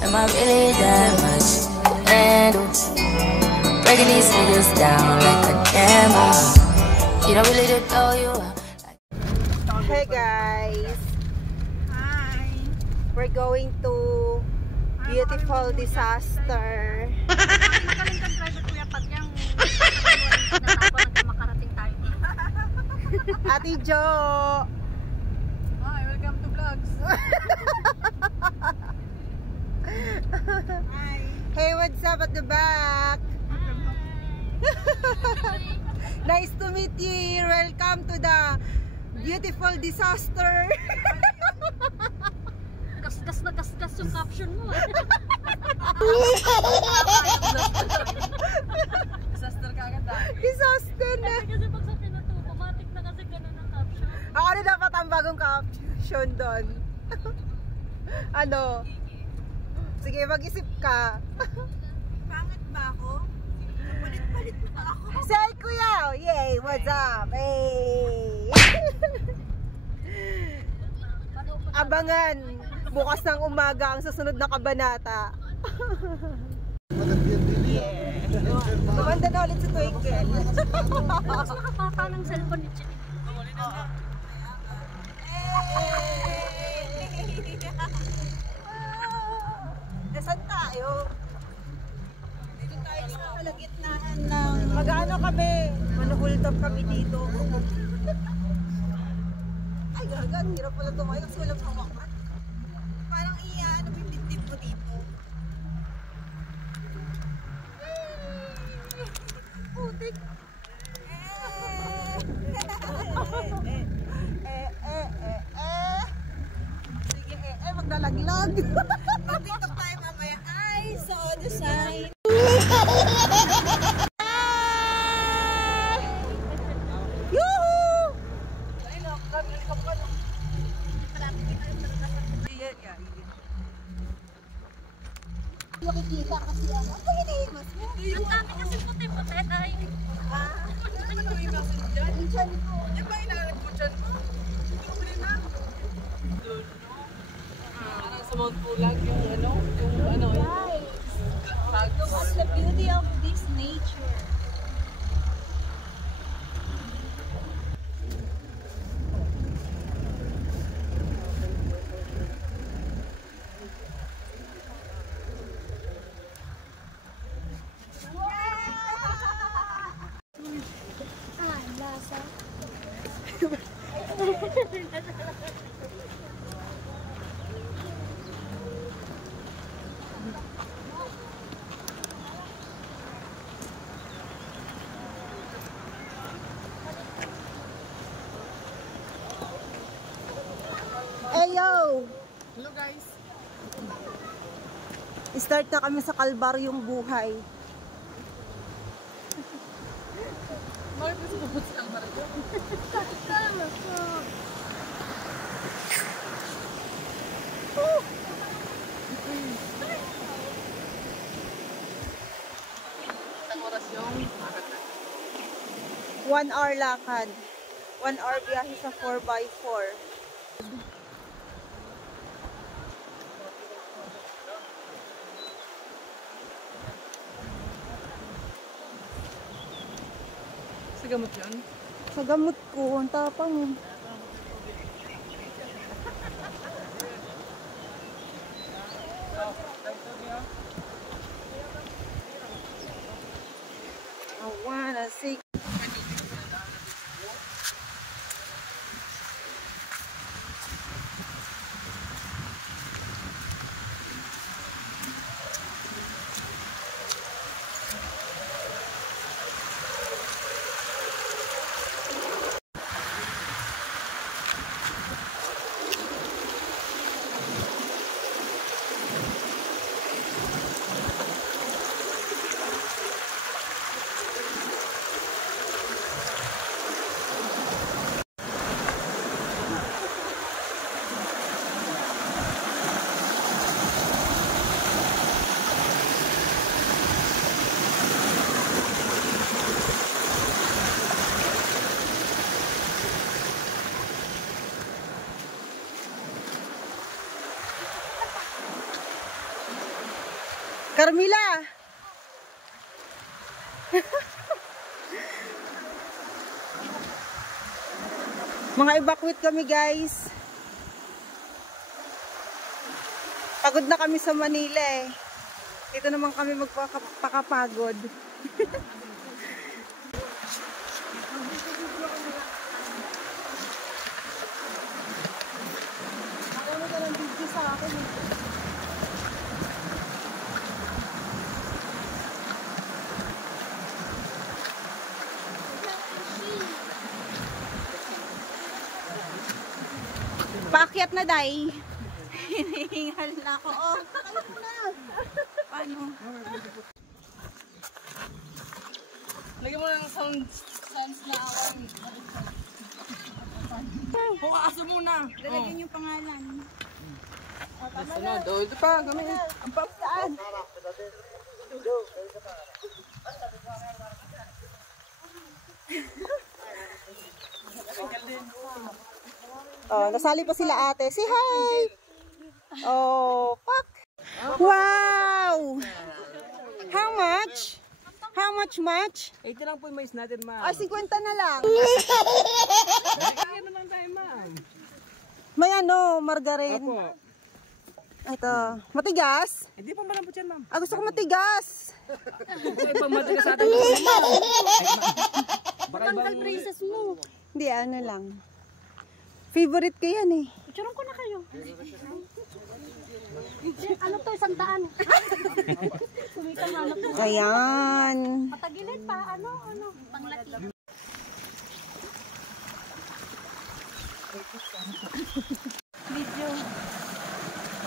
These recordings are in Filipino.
Am I really that much? And breaking these niggas down like a camel. You don't really know you are. Hey guys. Hi. We're going to beautiful disaster. Nakalimtan private kuya pat yang natapon na makarating tayo. Ate Jo. Hi, welcome to vlogs. Hi. Hey, what's up at the back? Nice to meet you. Welcome to the beautiful disaster. Gasgas na gasgas yung caption mo. Disaster ka agad ah. Disaster na. Kasi pag sa pinato, pumatik na kasi ganun ang caption. Ako na dapat ang bagong caption doon. Ano? Sige, mag-isip ka. Pangit ba ako? Palit-palit na ako. Say, kuya! Yay! What's up? Hey! Abangan! Bukas ng umaga ang susunod na kabanata. Yeah! Kumanda na ulit sa Twinkle. Nakapapa ng cellphone ni Chini. Nasaan tayo? Dito tayo sa kalagitnaan ng... Mag-ano kami? Manuhult up kami dito. Ay, gagan. Hirap pala tumayo kasi walang hawakan. Parang ano yung dibdib mo dito? Putik! Sige, maglalaglag. Mag-tiktok tayo mamaya. Ay, so the sign. Yoo-hoo! Nakikita kasi ako. Ang hinihimas mo. Ang dami kasi puti-puti ay. Ano mo himas mo dyan? Yung dyan ko. Yung ba inaarap mo dyan mo? Huli na. Doon, no? Parang sa Mount Pulag yung ano? Yung ano? Guys, what's the beauty of this nature? Ayo! Hello guys. Start na kami sa Kalbaryong buhay. Bakit mas puputs ang baryo? Tama po. Ang oras yung 1 hour lakad. 1 hour biyahe sa 4x4. sa gamot yun? Sa gamot ko, ang tapang. I wanna see. Carmila! Mga evacuate kami guys. Pagod na kami sa Manila eh. Dito naman kami magpakapagod. Nakano ka ng video sa akin eh. Paakyat na, Day. Hinihingal na ako. Oh, ano na? Paano? Lagyan mo ng sounds na ako. Hukaasa muna. Lalagyan yung pangalan. Tama na. Ito pa. Kami. Ang saan? Oh, nasali pa sila ate. Say hi! Oh, pak! Wow! How much? How much? 80 lang po yung mais natin, ma'am. Ay, 50 na lang. Kaya naman tayo, ma'am. May ano, margarine. Opo. Ito. Matigas? Hindi pa malambot yan, ma'am. Ah, gusto ko matigas. Ay, pag matigas sa atin, ma'am. Baka ibang... Princess mo. Hindi, ano lang. Favorite ko yan eh. Picturean ko na kayo. Ano to, 100. Sumitan hanap to. Ayan. Patagilid pa, ano, panglaki. Video.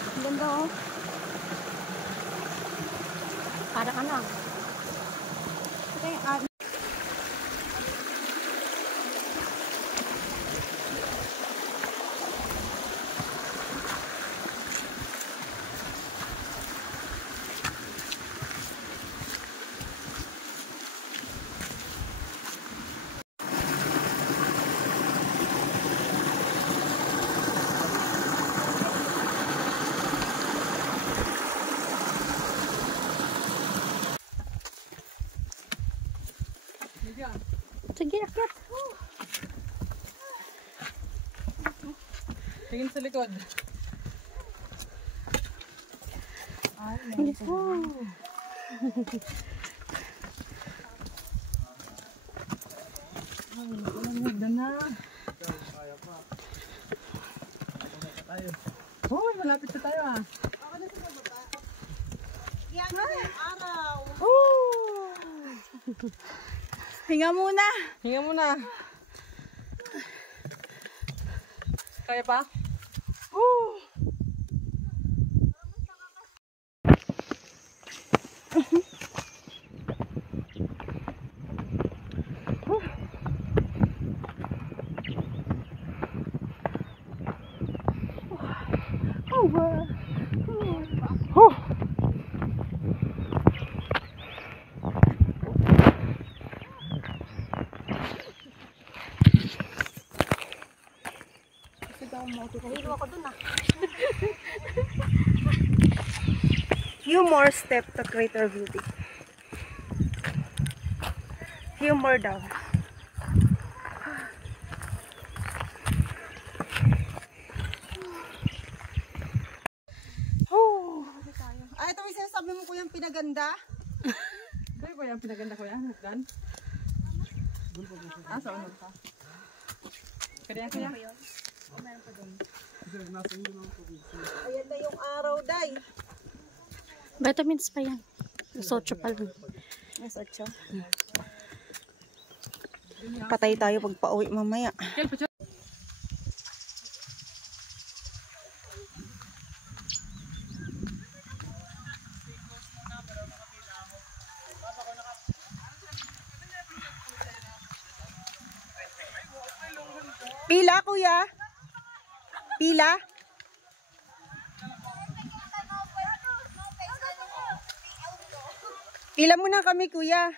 Ang ganda oh. Para ka na. Okay, Sige, akyat. Tingin sa likod. Bilis mo. Ganda na. Oh, malapit na tayo ah. yan na yung araw. Oh! Hinga muna. Hinga muna. Kaya pa? Oh! Nahilo ako dun ah. Few more step to greater beauty. Few more daw. Ay, ito may sinasabi mo kuyang pinaganda? Kaya ko yan, pinaganda ko yan. Dan? Ah, sa unod ka. Kaya. Ayan na yung araw, Day. Vitamins pa yan. Socho pa lang. Yes, 8. Patay tayo pag pauwi mamaya. Pila, kuya? Pila? Pila muna kami, kuya.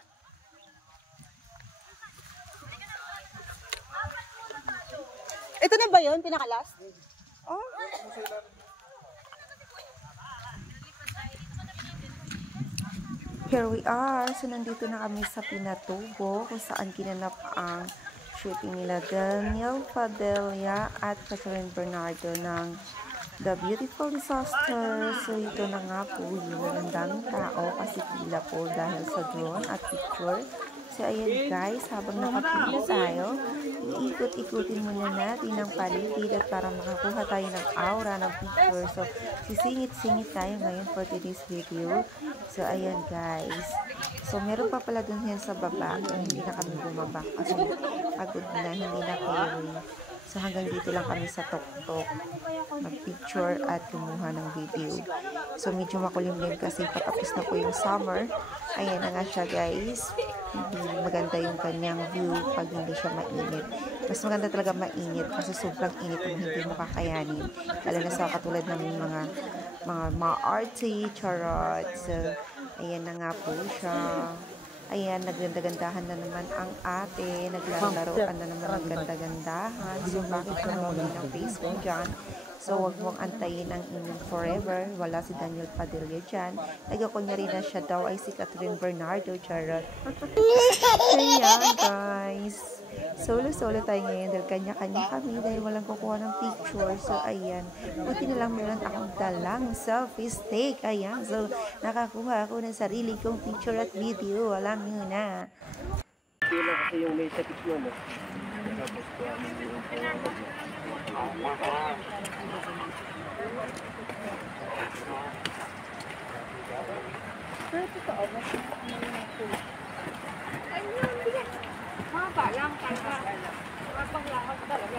Ito na ba yun? Pinaka-last? Oh. Here we are. So, nandito na kami sa Pinatubo kung saan ginanap ang shooting nila Daniel Padilla at Catherine Bernardo ng The Beautiful Disaster. So, ito na nga po yun. Ang daming tao kasi pila po dahil sa drone at picture. So, ayan guys, habang nakapila tayo, iikot-ikutin muna natin ang paligid at para makakuha tayo ng aura ng picture. So, sisingit-singit tayo ngayon for today's video. So, ayan guys. So, meron pa pala dun yan sa baba. Hindi na kami bumaba kasi pagod na, hindi na kayo. So, hanggang dito lang kami sa tok-tok. Mag-picture at kumuha ng video. So, medyo makulimlim kasi patapos na po yung summer. Ayan na nga siya guys. Hindi maganda yung kanyang view pag hindi siya mainit. Mas maganda talaga mainit kasi sobrang init kung hindi mo kakayanin. Lalo na sa katulad ng mga arty, charot. So, ayan na nga po siya. Ayan, nagganda-gandahan na naman ang ate. Naglalaroan na naman ang ganda-gandahan. So, bakit ka naman ng Facebook dyan? So, huwag mong antayin ang inyong forever. Wala si Daniel Padilla dyan. Nagkakunyari na siya daw ay si Catherine Bernardo. Charot. Ayan, guys. Solo-solo tayo ngayon dahil kanya-kanya kami dahil walang kukuha ng picture. So, ayan. Buti na lang meron akong dalang selfie stick. Ayan. So, nakakuha ako ng sarili kong picture at video. Alam nyo na. Kailan kasi yung may sakit yun, eh. Lang, kaya mapanglakad talaga.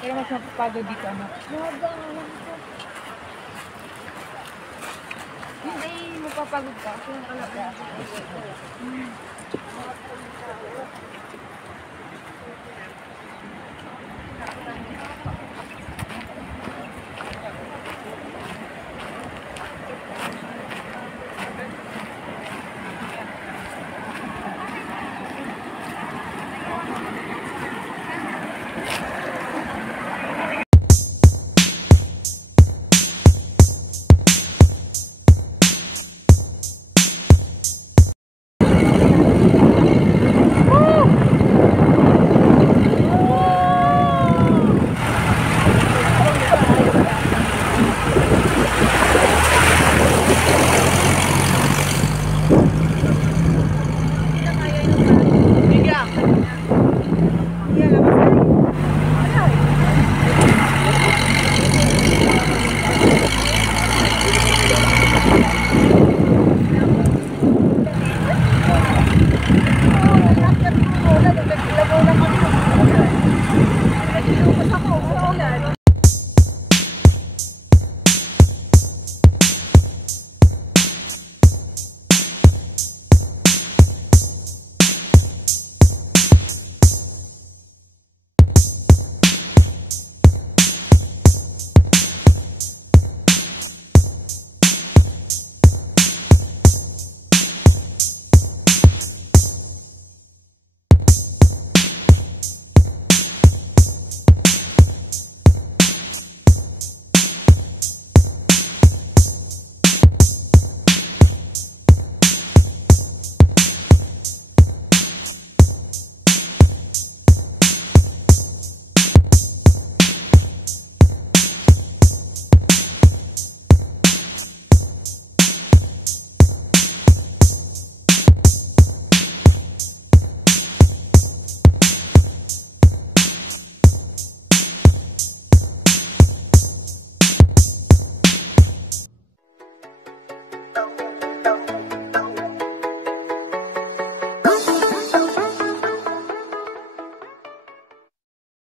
Pero mas mapapagod dito, ano? Hindi, mapapagod ka. Kasi yung alaga.